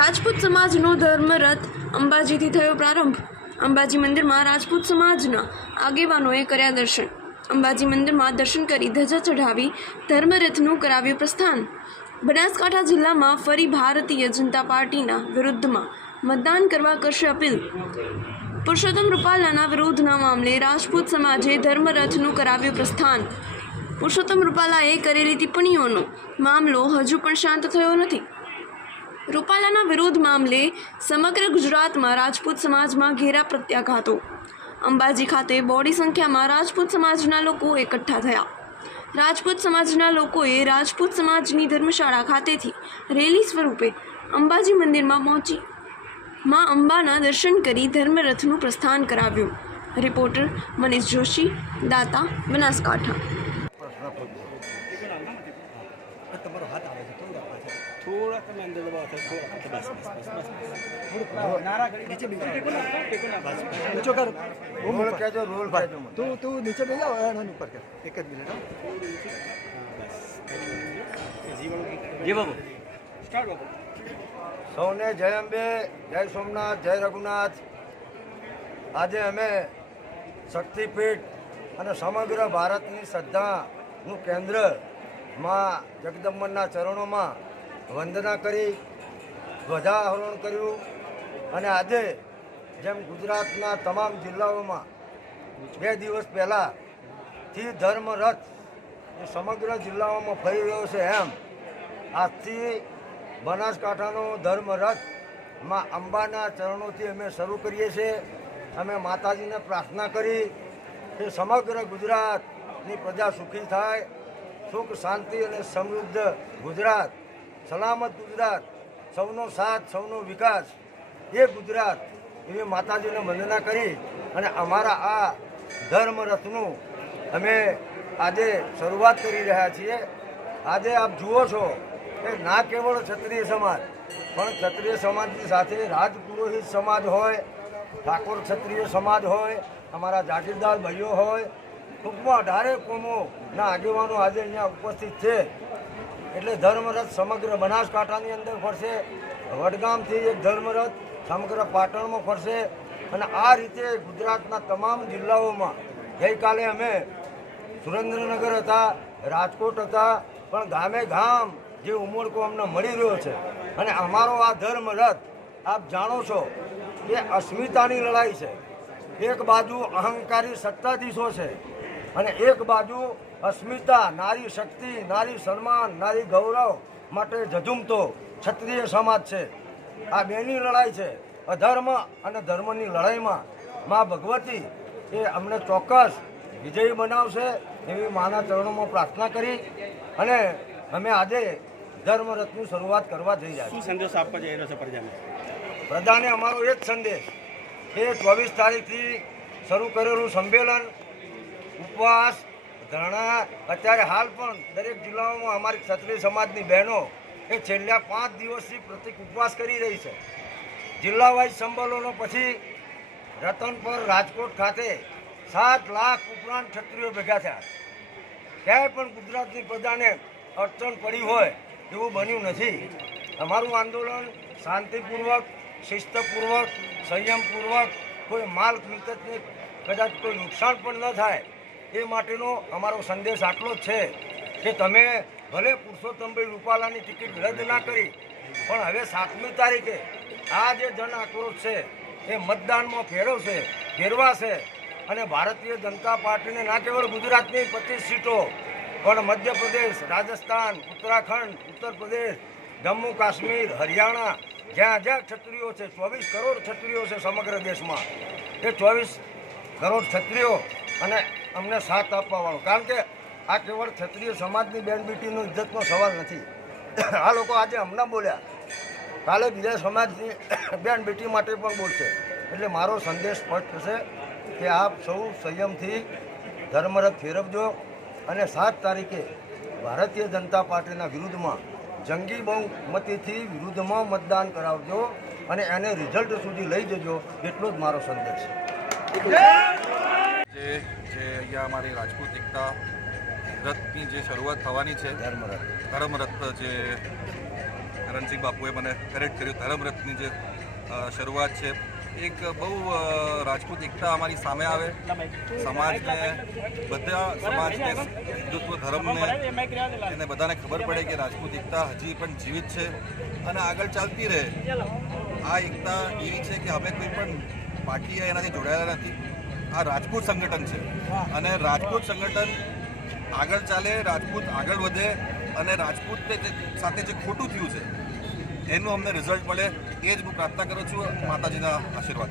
રાજપૂત સમાજનો ધર્મરથ અંબાજીથી થયો પ્રારંભ। અંબાજી મંદિરમાં રાજપૂત સમાજના આગેવાનોએ કર્યા દર્શન। અંબાજી મંદિરમાં દર્શન કરી ધજા ચઢાવી ધર્મરથનું કરાવ્યું પ્રસ્થાન। બનાસકાંઠા જિલ્લામાં ફરી ભારતીય જનતા પાર્ટીના વિરુદ્ધમાં મતદાન કરવા કરશે અપીલ। પુરુષોત્તમ રૂપાલાના વિરોધના મામલે રાજપૂત સમાજે ધર્મરથનું કરાવ્યું પ્રસ્થાન। પુરુષોત્તમ રૂપાલાએ કરેલી ટિપ્પણીઓનો મામલો હજુ પણ શાંત થયો નથી। રૂપાલાના વિરોધ મામલે સમગ્ર ગુજરાતમાં રાજપૂત સમાજમાં ઘેરા પ્રત્યાઘાતો। અંબાજી ખાતે બોડી સંખ્યામાં રાજપૂત સમાજના લોકો એકઠા થયા। રાજપૂત સમાજના લોકોએ રાજપૂત સમાજની ધર્મશાળા ખાતેથી રેલી સ્વરૂપે અંબાજી મંદિરમાં પહોંચી માં અંબાના દર્શન કરી ધર્મરથનું પ્રસ્થાન કરાવ્યું। રિપોર્ટર મનીષ જોશી, દાતા, બનાસકાંઠા। थोड़ा कम अंदर दबाओ थोड़ा बस नारा नीचे भी नीचे कर रोल क्या जो रोल भाई तू नीचे भी जाओ और ऊपर कर एक मिनट जी बाबू स्टार्ट बाबू सौने जय अंबे जय सोमनाथ जय रघुनाथ। आज अमे शक्तिपीठ અને સમગ્ર ભારતની શ્રદ્ધાનું કેન્દ્ર માં જગદંબના ચરણોમાં વંદના કરી ધ્વજારોહણ કર્યું અને આજે જેમ ગુજરાતના તમામ જિલ્લાઓમાં 2 દિવસ પહેલાંથી ધર્મરથ સમગ્ર જિલ્લાઓમાં ફરી રહ્યો છે, એમ આજથી બનાસકાંઠાનો ધર્મરથ માં અંબાના ચરણોથી અમે શરૂ કરીએ છીએ। અમે માતાજીને પ્રાર્થના કરી કે સમગ્ર ગુજરાતની પ્રજા સુખી થાય, સુખ શાંતિ અને સમૃદ્ધ ગુજરાત, સલામત ગુજરાત, સૌનો સાથ સૌનો વિકાસ એ ગુજરાત, એવી માતાજીને વંદના કરી અને અમારા આ ધર્મરથનું અમે આજે શરૂઆત કરી રહ્યા છીએ। આજે આપ જુઓ છો કે ના કેવળ ક્ષત્રિય સમાજ પણ ક્ષત્રિય સમાજની સાથે રાજપુરોહિત સમાજ હોય, ઠાકોર ક્ષત્રિય સમાજ હોય, અમારા જાગીરદાર ભાઈઓ હોય, ટૂંકમાં 18 કોમોના આગેવાનો આજે અહીંયા ઉપસ્થિત છે। એટલે ધર્મરથ સમગ્ર બનાસકાંઠાની અંદર ફરશે, વડગામથી એક ધર્મરથ સમગ્ર પાટણમાં ફરશે અને આ રીતે ગુજરાતના તમામ જિલ્લાઓમાં ગઈકાલે અમે સુરેન્દ્રનગર હતા, રાજકોટ હતા, પણ ગામે ગામ જે ઉમળકો અમને મળી રહ્યો છે। અને અમારો આ ધર્મરથ આપ જાણો છો કે અસ્મિતાની લડાઈ છે। એક બાજુ અહંકારી સત્તાધીશો છે અને એક બાજુ અસ્મિતા, નારી શક્તિ, નારી સન્માન, નારી ગૌરવ માટે ઝઝૂમતો ક્ષત્રિય સમાજ છે। આ બેની લડાઈ છે। અધર્મ અને ધર્મની લડાઈમાં મા ભગવતી એ અમને ચોક્કસ વિજયી બનાવશે એવી માના ચરણોમાં પ્રાર્થના કરી અને અમે આજે ધર્મરથની શરૂઆત કરવા જઈ રહ્યા છીએ। સંદેશ આપવા જઈ રહ્યો છે પ્રજાને? પ્રજાને અમારો એ જ સંદેશ કે 24 તારીખથી શરૂ કરેલું સંમેલન, ઉપવાસ, ધરણા, અત્યારે હાલ પણ દરેક જિલ્લાઓમાં અમારી ક્ષત્રિય સમાજની બહેનો એ છેલ્લા 5 દિવસથી પ્રતિક ઉપવાસ કરી રહી છે। જિલ્લા વાઇઝ સંમેલનો પછી રતનપર, રાજકોટ ખાતે 7 લાખ ઉપરાંત ક્ષત્રિયો ભેગા થયા। ક્યાંય પણ ગુજરાતની પ્રજાને અડચણ પડી હોય એવું બન્યું નથી। અમારું આંદોલન શાંતિપૂર્વક, શિસ્તપૂર્વક, સંયમપૂર્વક, કોઈ માલ મિલકતને કદાચ કોઈ નુકસાન પણ ન થાય એ માટેનો અમારો સંદેશ આટલો જ છે કે તમે ભલે પુરુષોત્તમભાઈ રૂપાલાની ટિકિટ રદ ના કરી પણ હવે 7મી તારીખે આ જે જન આક્રોશ છે એ મતદાનમાં ફેરવાશે અને ભારતીય જનતા પાર્ટીને ના કેવળ ગુજરાતની 25 સીટો પણ મધ્યપ્રદેશ, રાજસ્થાન, ઉત્તરાખંડ, ઉત્તર પ્રદેશ, જમ્મુ કાશ્મીર, હરિયાણા, જ્યાં જ્યાં ક્ષત્રિયો છે, 24 કરોડ ક્ષત્રિયો છે સમગ્ર દેશમાં, એ 24 કરોડ ક્ષત્રિયો અને અમને સાથ આપવાવાળો, કારણ કે આ કેવળ ક્ષત્રિય સમાજની બેનબીટીનો ઇજ્જતનો સવાલ નથી। આ લોકો આજે હમણાં બોલ્યા, કાલે બીજા સમાજની બેનબીટી માટે પણ બોલશે। એટલે મારો સંદેશ સ્પષ્ટ છે કે આપ સૌ સંયમથી ધર્મરથ ફેરવજો અને 7 તારીખે ભારતીય જનતા પાર્ટીના વિરુદ્ધમાં જંગી બહુમતીથી વિરુદ્ધમાં મતદાન કરાવજો અને એને રિઝલ્ટ સુધી લઈ જજો, એટલો જ મારો સંદેશ છે। જે અહીંયા અમારી રાજપૂત એકતા રથની જે શરૂઆત થવાની છે, ધર્મરથ જે રણસિંહ બાપુએ મને કરેક્ટ કર્યું, ધર્મરથની જે શરૂઆત છે, એક બહુ રાજપૂત એકતા અમારી સામે આવે, સમાજને બધા સમાજને હિન્દુત્વ ધર્મને એને બધાને ખબર પડે કે રાજપૂત એકતા હજી પણ જીવિત છે અને આગળ ચાલતી રહે. આ એકતા એવી છે કે અમે કોઈ પણ પાર્ટીએ એનાથી જોડાયેલા નથી. આ રાજપૂત સંગઠન છે અને રાજપૂત સંગઠન આગળ ચાલે, રાજપૂત આગળ વધે અને રાજપૂતને સાથે જે ખોટું થયું છે એનું અમને રિઝલ્ટ મળે, એ જ હું પ્રાર્થના કરું છું માતાજીના આશીર્વાદ.